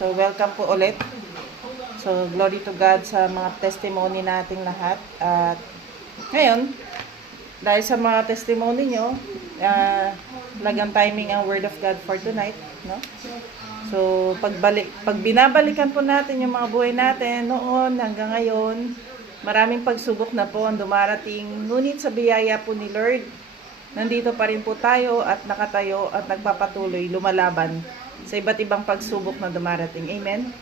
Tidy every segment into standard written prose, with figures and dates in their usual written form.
So, welcome po ulit. So, glory to God sa mga testimony nating lahat. At ngayon, dahil sa mga testimony nyo, lagang timing ang Word of God for tonight. No? So, pag binabalikan po natin yung mga buhay natin noon hanggang ngayon, maraming pagsubok na po ang dumarating. Ngunit sa biyaya po ni Lord, nandito pa rin po tayo at nakatayo at nagpapatuloy lumalaban sa iba't ibang pagsubok na dumarating. Amen?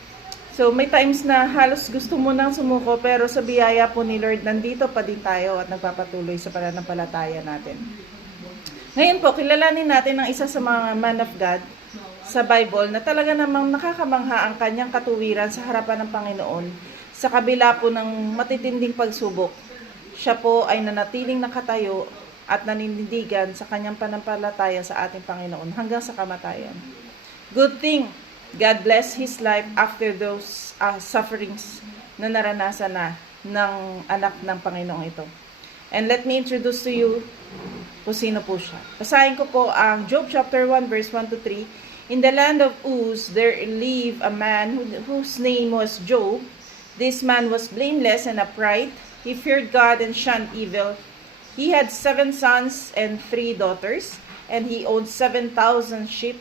So, may times na halos gusto mo nang sumuko, pero sa biyaya po ni Lord, nandito pa din tayo at nagpapatuloy sa pananampalataya natin. Ngayon po, kilalanin natin ang isa sa mga man of God sa Bible na talaga namang nakakamangha ang kanyang katuwiran sa harapan ng Panginoon sa kabila po ng matitinding pagsubok. Siya po ay nanatiling nakatayo at naninindigan sa kanyang panampalataya sa ating Panginoon hanggang sa kamatayan. Good thing, God bless his life after those sufferings na naranasan na ng anak ng Panginoong ito. And let me introduce to you kung sino po siya. Basahin ko po ang Job chapter 1 verse 1 to 3. In the land of Uz, there lived a man whose name was Job. This man was blameless and upright. He feared God and shunned evil. He had 7 sons and 3 daughters, and he owned 7,000 sheep,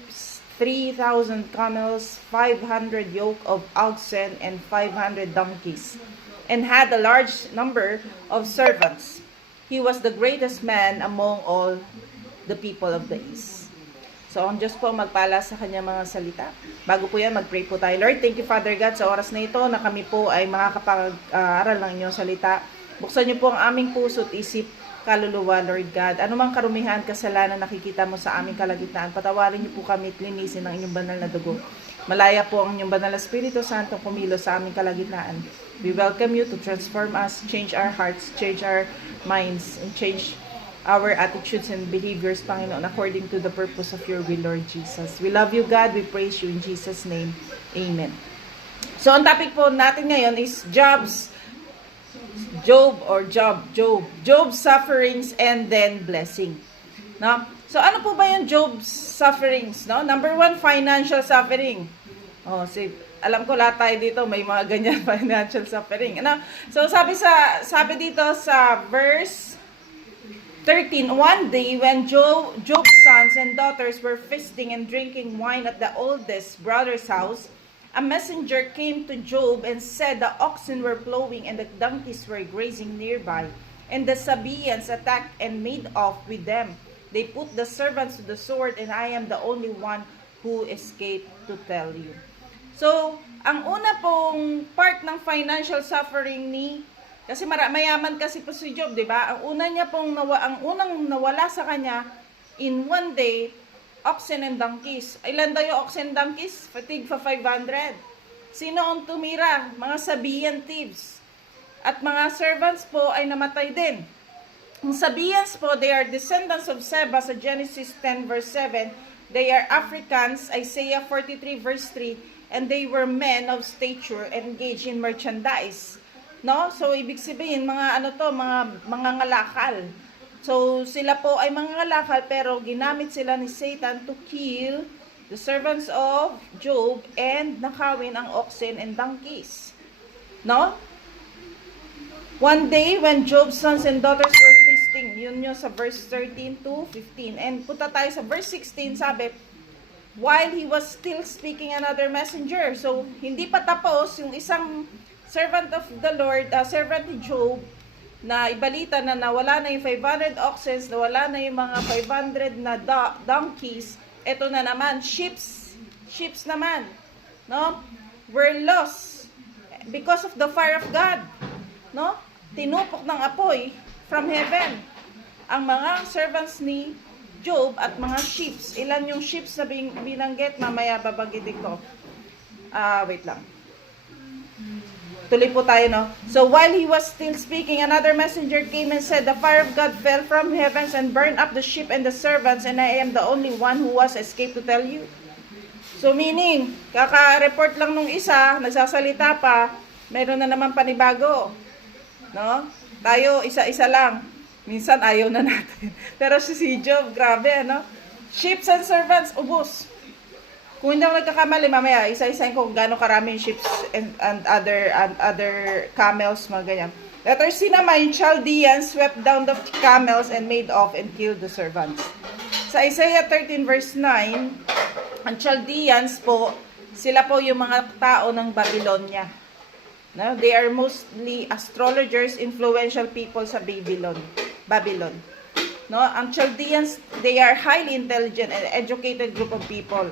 3,000 camels, 500 yoke of oxen, and 500 donkeys, and had a large number of servants. He was the greatest man among all the people of the East. So, ang Diyos po magpala sa kanyang mga salita. Bago po yan, mag-pray po tayo. Lord, thank you, Father God, sa oras na ito na kami po ay makakapag-aral ng inyong salita. Buksan niyo po ang aming puso at isip, kaluluwa, Lord God. Anumang karumihan, kasalanan nakikita mo sa aming kalagitnaan, patawarin niyo po kami at linisin ng inyong banal na dugo. Malaya po ang inyong banal na Espiritu Santo kumilos sa aming kalagitnaan. We welcome you to transform us, change our hearts, change our minds, and change our attitudes and behaviors, Panginoon, according to the purpose of your will, Lord Jesus. We love you, God. We praise you in Jesus' name. Amen. So, ang topic po natin ngayon is Job's sufferings and then blessing. No? So, ano po ba yung Job's sufferings? No? Number 1, financial suffering. Alam ko lahat tayo dito may mga ganyan financial suffering. Ano? So, sabi dito sa verse 13, one day when Job's sons and daughters were feasting and drinking wine at the oldest brother's house, a messenger came to Job and said the oxen were plowing and the donkeys were grazing nearby, and the Sabaeans attacked and made off with them. They put the servants to the sword, and I am the only one who escaped to tell you. So, ang una pong part ng financial suffering kasi mayaman kasi po si Job, di ba? Ang unang nawala sa kanya in one day, oxen and donkeys. Ilan daw yung oxen and donkeys? Fatigue for 500. Sino ang tumira? Mga Sabaean thieves. At mga servants po ay namatay din. Ang Sabaeans po, they are descendants of Seba sa Genesis 10 verse 7. They are Africans, Isaiah 43 verse 3. And they were men of stature and engaged in merchandise. No? So, ibig sabihin, mga ngalakal. So, sila po ay mga ngalakal, pero ginamit sila ni Satan to kill the servants of Job and nakawin ang oxen and donkeys. No? One day, when Job's sons and daughters were feasting, yun sa verse 13 to 15. And punta tayo sa verse 16, sabi, while he was still speaking another messenger. So, hindi pa tapos yung isang servant of the Lord, servant ni Job, na ibalita na nawala na yung 500 oxen, nawala na yung mga 500 na donkeys. Ito na naman, ships naman, no? Were lost because of the fire of God, no? Tinupok ng apoy from heaven ang mga servants ni Job at mga ships. Ilan yung ships na binanggit? Mamaya babanggitin ko. Wait lang. Tuloy po tayo, no? So, while he was still speaking, another messenger came and said, the fire of God fell from heavens and burned up the ship and the servants, and I am the only one who was escaped to tell you. So, meaning, kaka-report lang nung isa, nagsasalita pa, meron na naman panibago. No? Tayo, isa-isa lang. Minsan, ayaw na natin. Pero si Job, grabe, ano? Ships and servants, ubos. Kung hindi ako nagkakamali, mamaya, isa-isahin ko kung gaano karami yung ships and other camels, mga ganyan. Letter C naman, yung Chaldeans swept down the camels and made off and killed the servants. Sa Isaiah 13 verse 9, ang Chaldeans po, sila po yung mga tao ng Babylonia. No? They are mostly astrologers, influential people sa Babylon. No? Ang Chaldeans, they are highly intelligent and educated group of people.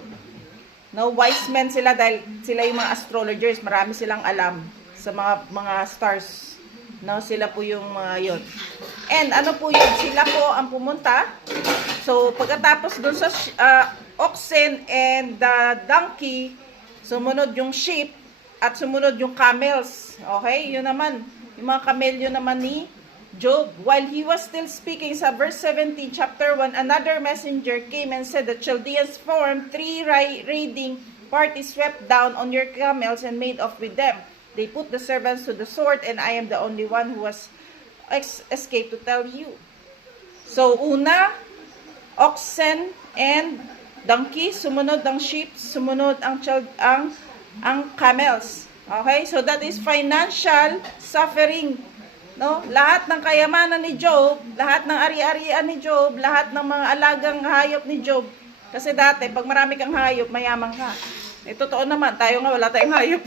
No, wise men sila dahil sila yung mga astrologers, marami silang alam sa mga stars. No, sila po yung mga yon. And ano po yun, sila po ang pumunta. So pagkatapos dun sa oxen and the donkey, sumunod yung sheep at sumunod yung camels. Okay? Yun naman, yung mga kamelyo naman ni Job. While he was still speaking, sa verse 17, chapter 1, another messenger came and said, the Chaldeans formed 3 raiding parties, swept down on your camels and made off with them. They put the servants to the sword, and I am the only one who has escaped to tell you. So, una, oxen and donkey, sumunod ang sheep, sumunod ang camels. Okay? So, that is financial suffering. No? Lahat ng kayamanan ni Job, lahat ng ari-arian ni Job, lahat ng mga alagang hayop ni Job. Kasi dati, pag marami kang hayop, mayaman ka. Totoo naman, tayo nga wala tayong hayop.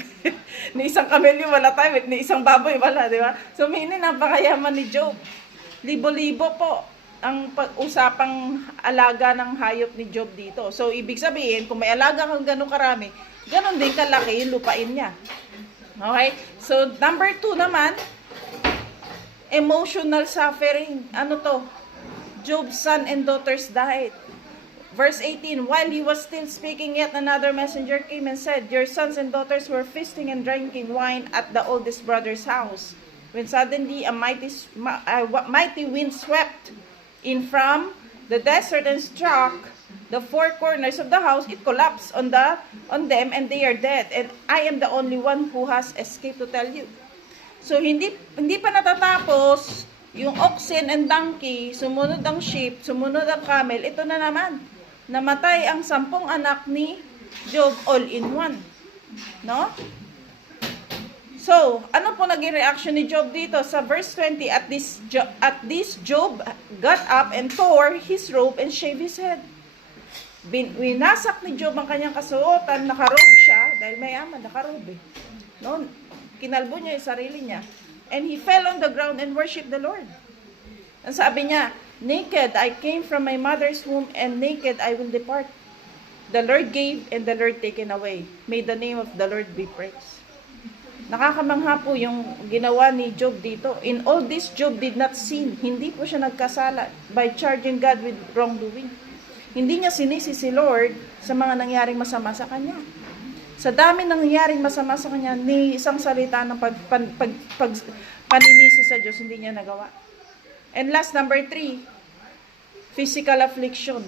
Ni isang kamelyo wala tayo, ni isang baboy wala, di ba? So, minin ang pakayaman ni Job. Libo-libo po ang pag-usapang alaga ng hayop ni Job dito. So, ibig sabihin, kung may alaga kang ganun karami, ganun din kalaki yung lupain niya. Okay? So, number 2 naman, emotional suffering. Ano to? Job's son and daughters died. Verse 18, while he was still speaking, yet another messenger came and said, your sons and daughters were feasting and drinking wine at the oldest brother's house. When suddenly a mighty wind swept in from the desert and struck the 4 corners of the house, it collapsed on them and they are dead. And I am the only one who has escaped to tell you. So, hindi pa natatapos yung oxen and donkey, sumunod ang sheep, sumunod ang camel, ito na naman. Namatay ang 10 anak ni Job all in one. No? So, ano po naging reaction ni Job dito? Sa verse 20, at this Job got up and tore his robe and shaved his head. Winasak ni Job ang kanyang kasuotan, nakarobe siya, dahil mayaman, nakarobe. No? Kinalbo niya yung sarili niya. And he fell on the ground and worshiped the Lord. Ang sabi niya, naked I came from my mother's womb, and naked I will depart. The Lord gave, and the Lord taken away. May the name of the Lord be praised. Nakakamangha po yung ginawa ni Job dito. In all this, Job did not sin. Hindi po siya nagkasala by charging God with wrongdoing. Hindi niya sinisi si Lord sa mga nangyaring masama sa kanya. Sa dami nangyaring masama sa kanya, ni isang salita ng paninisi sa Diyos, hindi niya nagawa. And last, number 3, physical affliction.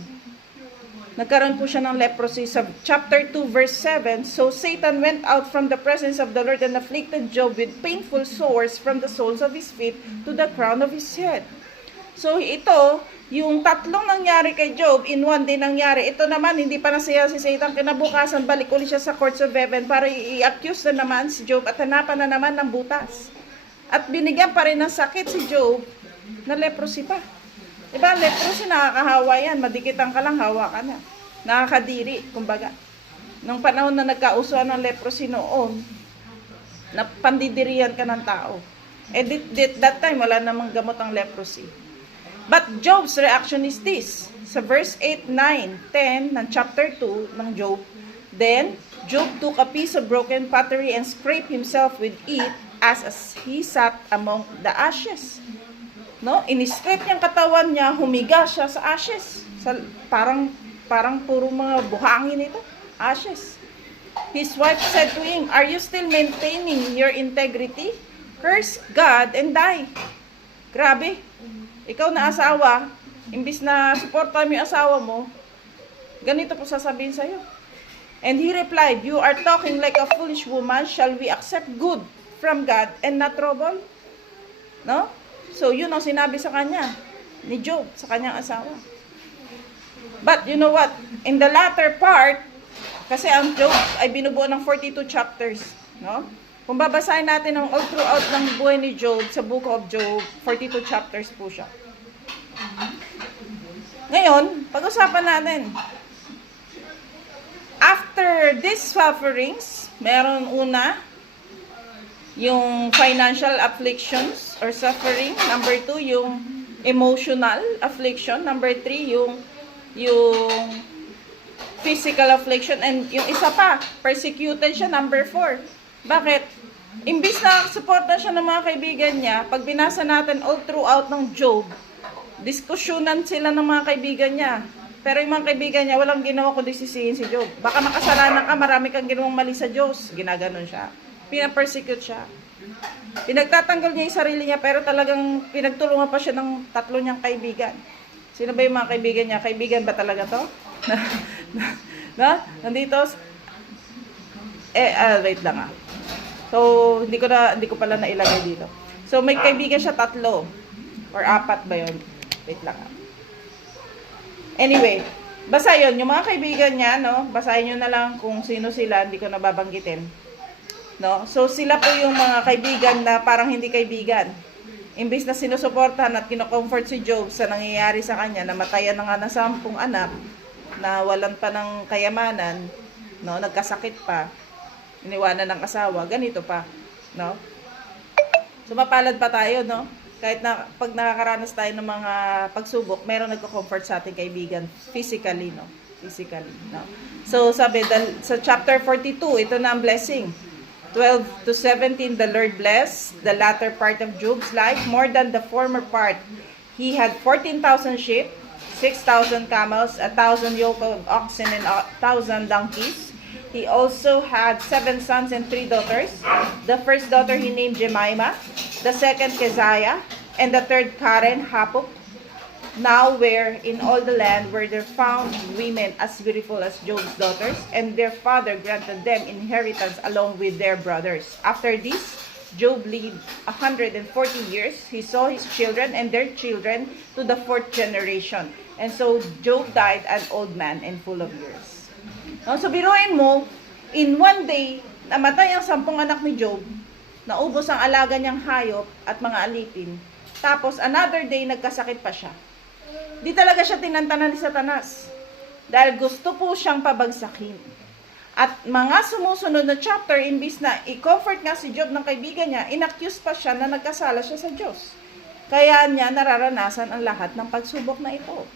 Nagkaroon po siya ng leprosy. Sa chapter 2, verse 7, so Satan went out from the presence of the Lord and afflicted Job with painful sores from the soles of his feet to the crown of his head. So ito, yung tatlong nangyari kay Job, in one day nangyari. Ito naman, hindi pa nasaya si Satan. Kinabukasan, balik ulit siya sa courts of heaven para i-accuse na naman si Job at hanapan na naman ng butas. At binigyan pa rin ng sakit si Job na leprosy pa. Diba, leprosy nakakahawa yan. Madikitan ka lang, hawa ka na. Nakakadiri, kumbaga. Nung panahon na nagkausuan ng leprosy noon, na pandidirihan ka ng tao. That time, wala namang gamot ang leprosy. But Job's reaction is this. Sa verse 8, 9, 10 ng chapter 2 ng Job, then Job took a piece of broken pottery and scraped himself with it as he sat among the ashes. No? In-scrape niyang katawan niya, humiga siya sa ashes. Parang puro mga buhangin ito. Ashes. His wife said to him, are you still maintaining your integrity? Curse God and die. Grabe. Ikaw na asawa, imbis na supportan mo yung asawa mo, ganito po sasabihin sa'yo. And he replied, you are talking like a foolish woman. Shall we accept good from God and not trouble? No? So, yun ang sinabi sa kanya, ni Job, sa kanyang asawa. But, you know what? In the latter part, Kasi ang Job ay binubuo ng 42 chapters, no? Kung babasahin natin ang all throughout ng buhay ni Job sa Book of Job, 42 chapters po siya. Ngayon, pag-usapan natin. After these sufferings, meron una, yung financial afflictions or suffering. Number 2, yung emotional affliction. Number 3, yung physical affliction. And yung isa pa, persecuted siya. Number 4. Bakit? Imbis na suporta siya ng mga kaibigan niya, pag binasa natin all throughout ng Job, diskusyonan sila ng mga kaibigan niya. Pero yung mga kaibigan niya, walang ginawa kundi sisihin si Job. Baka makasalanan ka, marami kang ginawang mali sa Diyos. Ginaganon siya. Pinapersecute siya. Pinagtatanggol niya yung sarili niya, pero talagang pinagtulungan pa siya ng 3 niyang kaibigan. Sino ba yung mga kaibigan niya? Kaibigan ba talaga to? Nandito? Wait lang . So, hindi ko pala nailagay dito. So, may kaibigan siya 3 or 4 ba yun? Wait lang . Anyway, basta yun, yung mga kaibigan niya, no? Basahin nyo na lang kung sino sila, hindi ko nababanggitin. No? So, sila po yung mga kaibigan na parang hindi kaibigan. Imbis na sinusuportahan at kinocomfort si Job sa nangyayari sa kanya, namatayan na nga ng 10 anak, na walan pa ng kayamanan, no? Nagkasakit pa, iniwanan ng asawa, ganito pa, no? So, mapalad pa tayo, no? Kahit na pag nakakaranas tayo ng mga pagsubok, meron nagko-comfort sa ating kaibigan physically, no? Physically, no? So, sabi, sa chapter 42, ito na ang blessing. 12 to 17, the Lord blessed the latter part of Job's life more than the former part. He had 14,000 sheep, 6,000 camels, 1,000 yoke of oxen, and 1,000 donkeys. He also had 7 sons and 3 daughters. The first daughter he named Jemima, the second Keziah, and the third Karen Hapuk. Now where in all the land were there found women as beautiful as Job's daughters, and their father granted them inheritance along with their brothers. After this, Job lived 140 years. He saw his children and their children to the 4th generation. And so Job died an old man and full of years. So, biruin mo, in one day, namatay ang 10 anak ni Job, naubos ang alaga niyang hayop at mga alipin, tapos another day, nagkasakit pa siya. Di talaga siya tinantanan ni Satanas, dahil gusto po siyang pabagsakin. At mga sumusunod na chapter, imbis na i-comfort nga si Job ng kaibigan niya, inaccuse pa siya na nagkasala siya sa Diyos. Kaya niya nararanasan ang lahat ng pagsubok na ito.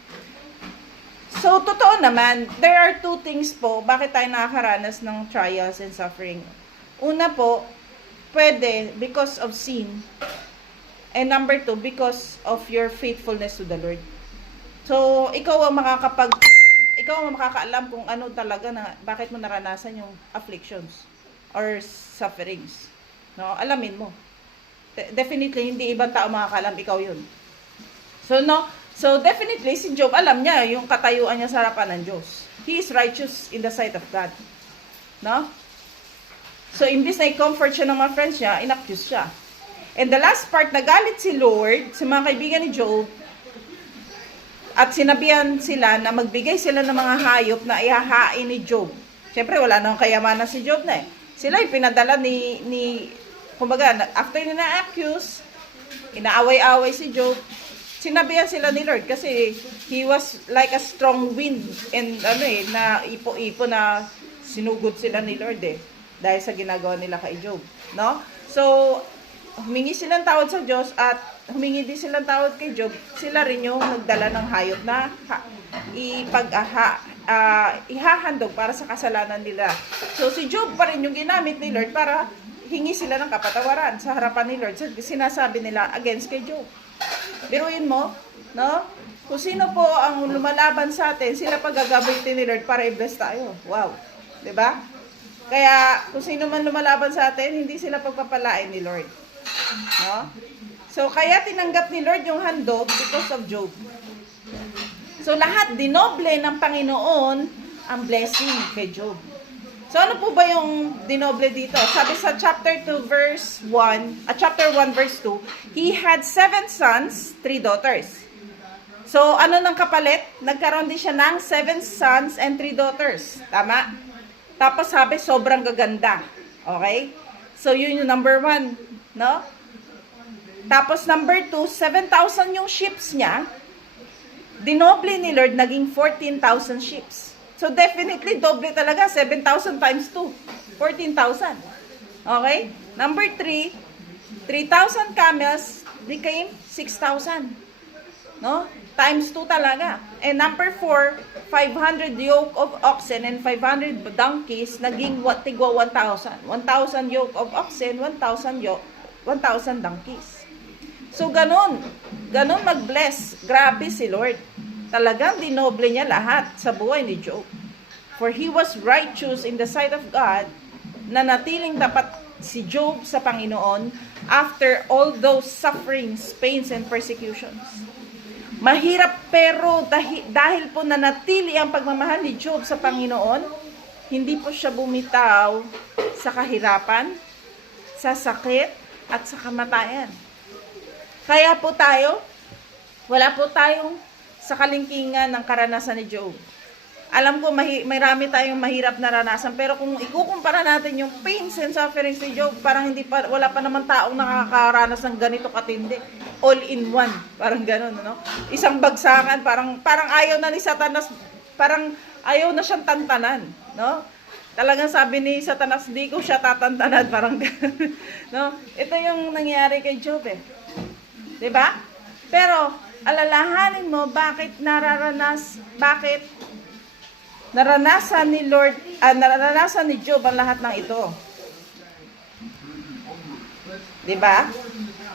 So, totoo naman, there are 2 things po bakit tayo nakakaranas ng trials and suffering. Una po, pwede because of sin. And number 2, because of your faithfulness to the Lord. So, ikaw ang makakaalam kung ano talaga na bakit mo naranasan yung afflictions or sufferings. No, alamin mo. Definitely, hindi ibang tao makakaalam, ikaw yun. So, definitely, si Job, alam niya yung katayuan niya sa harapan ng Diyos. He is righteous in the sight of God. No? So, imbis na i-comfort siya ng mga friends niya, inaccuse siya. And the last part, nagalit si Lord sa mga kaibigan ni Job at sinabihan sila na magbigay sila ng mga hayop na ihahain ni Job. Siyempre, wala nang kayamanan si Job na eh. Sila ay pinadala kumbaga, after na-accuse, inaaway-away si Job, sinabihan sila ni Lord kasi he was like a strong wind and na ipo-ipo na sinugod sila ni Lord dahil sa ginagawa nila kay Job, no? So, humingi silang tawad sa Diyos at humingi din silang tawad kay Job. Sila rin yung nagdala ng hayop na ihahandog para sa kasalanan nila. So, si Job pa rin yung ginamit ni Lord para hingi sila ng kapatawaran sa harapan ni Lord. So, sinasabi nila against kay Job. Biruin mo, no? Kung sino po ang lumalaban sa atin, sila paggagabitin ni Lord para i-bless tayo. Wow. 'Di ba? Kaya, kung sino man lumalaban sa atin, hindi sila pagpapalain ni Lord. No? So, kaya tinanggap ni Lord yung handog because of Job. So, lahat dinoble ng Panginoon ang blessing kay Job. So, ano po ba yung dinoble dito? Sabi sa chapter 1 verse 2, he had 7 sons, 3 daughters. So, ano ng kapalit? Nagkaroon din siya ng 7 sons and 3 daughters. Tama? Tapos sabi, sobrang gaganda. Okay? So, yun yung number 1, no? Tapos number 2, 7,000 yung ships niya. Dinoble ni Lord, naging 14,000 ships. So, definitely, doble talaga. 7,000 times 2. 14,000. Okay? Number 3, 3,000 camels became 6,000. No? Times 2 talaga. And number 4, 500 yoke of oxen and 500 donkeys, naging tigwa 1,000. 1,000 yoke of oxen, 1,000 donkeys. So, ganun mag-bless. Grabe si Lord. Talagang dinoble niya lahat sa buhay ni Job. For he was righteous in the sight of God, na natiling tapat si Job sa Panginoon after all those sufferings, pains, and persecutions. Mahirap, pero dahil po nanatili ang pagmamahal ni Job sa Panginoon, hindi po siya bumitaw sa kahirapan, sa sakit, at sa kamatayan. Kaya po tayo, wala po tayong sa kalingkingan ng karanasan ni Job. Alam ko marami tayong mahirap na ranasan, pero kung ikukumpara natin yung pains and sufferings ni Job, parang wala pa naman taong nakakaranas ng ganito katindi. All in one, parang gano'n, no? Isang bagsakan, parang ayaw na ni Satanas, parang ayaw na siyang tantanan, no? Talagang sabi ni Satanas, di ko siya tatantanan, parang gano'n, no? Ito yung nangyari kay Job, eh. 'Di ba? Pero alalahanin mo bakit naranasan ni Job ang lahat ng ito. 'Di ba?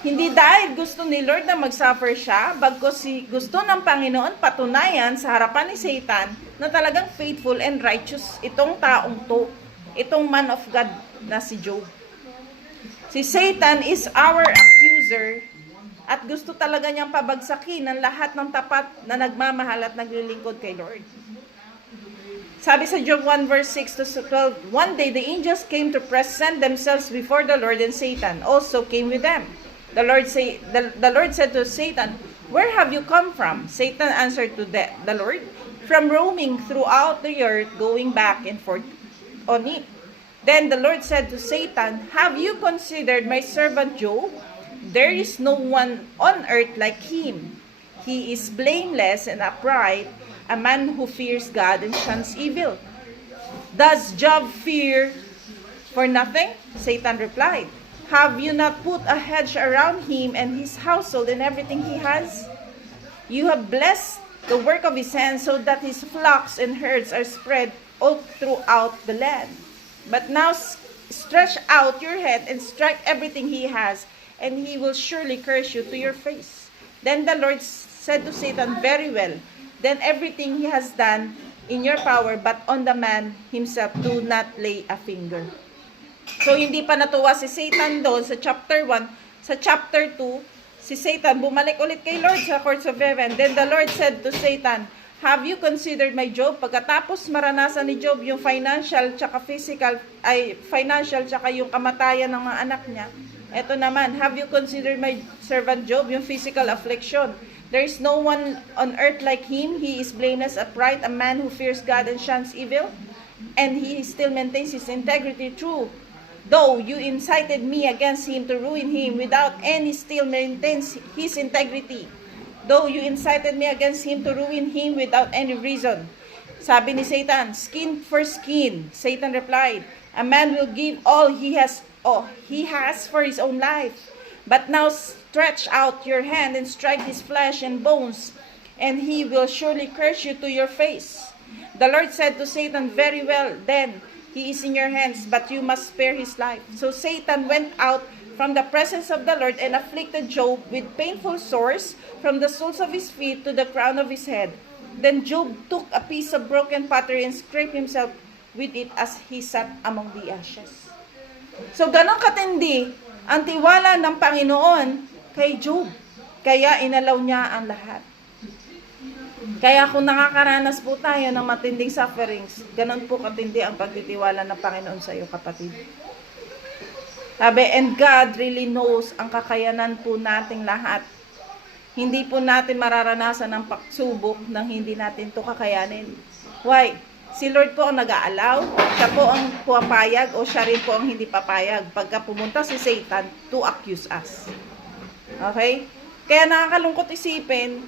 Hindi dahil gusto ni Lord na mag-suffer siya, bagkus gusto ng Panginoon patunayan sa harapan ni Satan na talagang faithful and righteous itong taong to, itong man of God na si Job. Si Satan is our accuser at gusto talaga niyang pabagsakin ang lahat ng tapat na nagmamahal at naglilingkod kay Lord. Sabi sa Job 1 verse 6 to 12, one day the angels came to present themselves before the Lord, and Satan also came with them. The Lord said to Satan, "Where have you come from?" Satan answered to the Lord, "From roaming throughout the earth, going back and forth on it." Then the Lord said to Satan, "Have you considered my servant Job? There is no one on earth like him. He is blameless and upright, a man who fears God and shuns evil. Does Job fear for nothing?" Satan replied, "Have you not put a hedge around him and his household and everything he has? You have blessed the work of his hands so that his flocks and herds are spread all throughout the land. But now stretch out your hand and strike everything he has, and he will surely curse you to your face." Then the Lord said to Satan, "Very well. Then everything he has done in your power, but on the man himself do not lay a finger." So, hindi pa natuwa si Satan doon sa chapter 1. Sa chapter 2, si Satan bumalik ulit kay Lord sa courts of heaven. Then the Lord said to Satan, "Have you considered my Job?" Pagkatapos maranasan ni Job yung financial tsaka yung kamatayan ng mga anak niya, eto naman, "Have you considered my servant Job?" Yung physical affliction. "There is no one on earth like him. He is blameless, upright, a man who fears God and shuns evil. And he still maintains his integrity true. Though you incited me against him to ruin him, without any still maintains his integrity. Though you incited me against him to ruin him without any reason." Sabi ni Satan, "Skin for skin." Satan replied, "A man will give all he has for his own life. But now stretch out your hand and strike his flesh and bones, and he will surely curse you to your face." The Lord said to Satan, "Very well, then he is in your hands, but you must spare his life." So Satan went out from the presence of the Lord and afflicted Job with painful sores from the soles of his feet to the crown of his head. Then Job took a piece of broken pottery and scraped himself with it as he sat among the ashes. So ganon katindi ang tiwala ng Panginoon kay Job. Kaya inalaw niya ang lahat. Kaya kung nakakaranas po tayo ng matinding sufferings, ganon po katindi ang pagtitiwala ng Panginoon sa iyo, kapatid. Sabi, and God really knows ang kakayanan po nating lahat. Hindi po natin mararanasan ang pagsubok nang hindi natin to kakayanin. Why? Si Lord po ang nag-aalaw, siya po ang pumapayag o siya rin po ang hindi papayag pagka pumunta si Satan to accuse us. Okay? Kaya nakakalungkot isipin,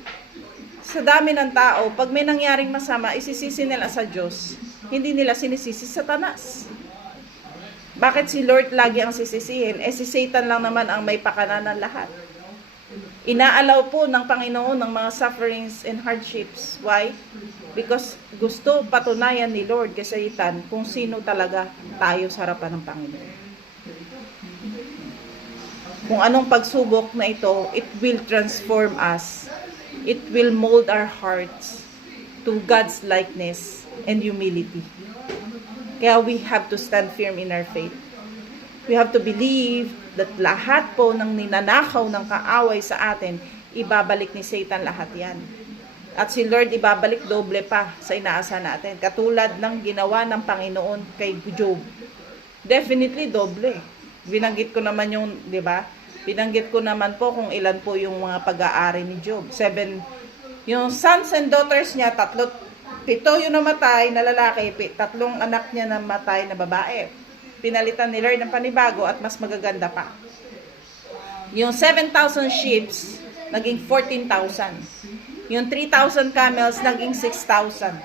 sa dami ng tao, pag may nangyaring masama, isisisi nila sa Diyos. Hindi nila sinisisi sa Satanas. Bakit si Lord lagi ang sisisihin? Si Satan lang naman ang may pakanan ng lahat. Inaalaw po ng Panginoon ng mga sufferings and hardships. Why? Because gusto patunayan ni Lord kay Satan kung sino talaga tayo sa harapan ng Panginoon. Kung anong pagsubok na ito, it will transform us. It will mold our hearts to God's likeness and humility. Kaya we have to stand firm in our faith. We have to believe that lahat po ng ninanakaw ng kaaway sa atin, ibabalik ni Satan lahat yan. At si Lord ibabalik doble pa sa inaasa natin. Katulad ng ginawa ng Panginoon kay Job. Definitely doble. Binanggit ko naman yung, di ba? Binanggit ko naman po kung ilan po yung mga pag-aari ni Job. 7, yung sons and daughters niya, 7 yung namatay na lalaki, 3 anak niya namatay na babae. Pinalitan ni Lord ng panibago at mas magaganda pa. Yung 7,000 sheep, naging 14,000. Yung 3,000 camels, naging 6,000.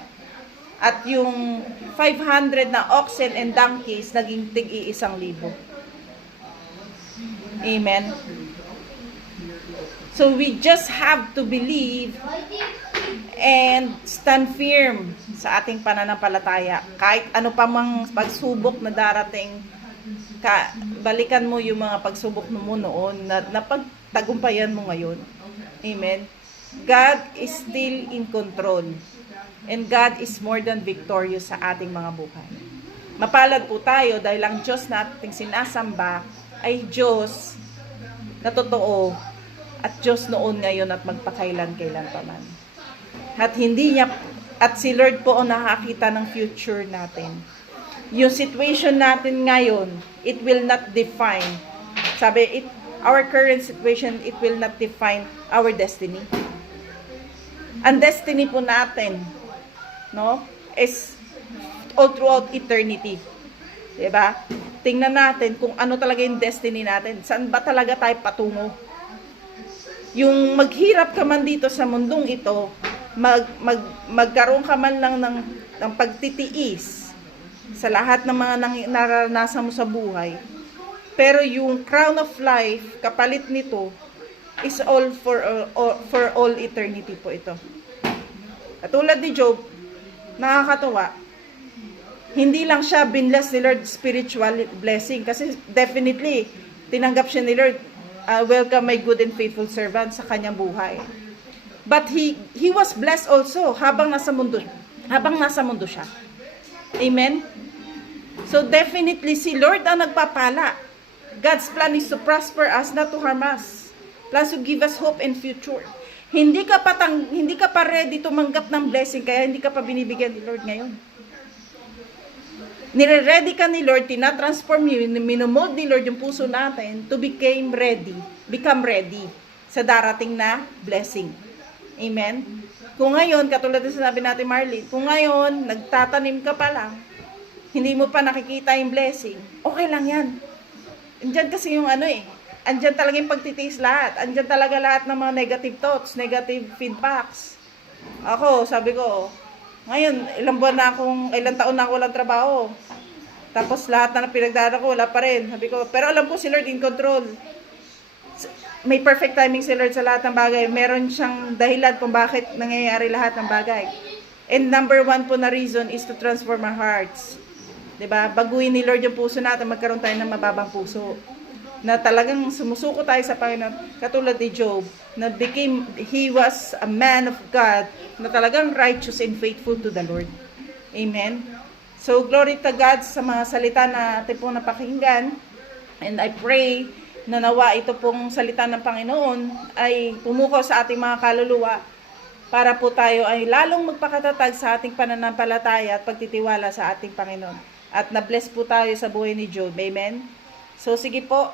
At yung 500 na oxen and donkeys, naging tig-1,000. Amen. So we just have to believe and stand firm sa ating pananampalataya. Kahit ano pa mang pagsubok na darating, balikan mo yung mga pagsubok mo noon na napagtagumpayan mo ngayon. Amen. God is still in control. And God is more than victorious sa ating mga buhay. Mapalad po tayo dahil ang Diyos na ating sinasamba ay Diyos na totoo at Diyos noon, ngayon at magpakailan-kailan pa man. At si Lord po ang nakakita ng future natin. Yung situation natin ngayon, it will not define. Our current situation, it will not define our destiny. Ang destiny po natin, no, is all throughout eternity. Diba? Tingnan natin kung ano talaga yung destiny natin. Saan ba talaga tayo patungo? Yung maghirap ka man dito sa mundong ito, magkaroon ka man lang ng pagtitiis sa lahat ng mga naranasan mo sa buhay. Pero yung crown of life, kapalit nito, is all for all eternity po ito. Katulad ni Job, nakakatuwa. Hindi lang siya binless ni Lord spiritual blessing kasi definitely tinanggap siya ni Lord, welcome my good and faithful servant sa kanyang buhay. But he was blessed also habang nasa mundo siya. Amen. So definitely si Lord ang nagpapala. God's plan is to prosper us, not to harm us. Plus to give us hope and future. Hindi ka pa ready tumanggap ng blessing, kaya hindi ka pa binibigyan ni Lord ngayon. Nire-ready ka ni Lord, tina-transform yun, minomold ni Lord yung puso natin to become ready sa darating na blessing. Amen? Kung ngayon, katulad ng sinabi natin Marlene, kung ngayon, nagtatanim ka pa lang, hindi mo pa nakikita yung blessing, okay lang yan. Andyan kasi yung andyan talaga yung pagtitiis lahat. Andyan talaga lahat ng mga negative thoughts, negative feedbacks. Ako, sabi ko, ngayon, ilang taon na ako walang trabaho. Tapos lahat na pinagdaanan ko, wala pa rin. Sabi ko, pero alam ko si Lord in control. May perfect timing si Lord sa lahat ng bagay. Meron siyang dahilan kung bakit nangyayari lahat ng bagay. And number 1 po na reason is to transform our hearts. 'Di ba? Baguhin ni Lord yung puso natin, magkaroon tayo ng mababang puso. Na talagang sumusuko tayo sa Panginoon, katulad ni Job, na he was a man of God, na talagang righteous and faithful to the Lord. Amen? So, glory to God sa mga salita na ating pong napakinggan, and I pray na nawa ito pong salita ng Panginoon ay pumukaw sa ating mga kaluluwa, para po tayo ay lalong magpakatatag sa ating pananampalataya at pagtitiwala sa ating Panginoon. At na-bless po tayo sa buhay ni Job. Amen? So, sige po.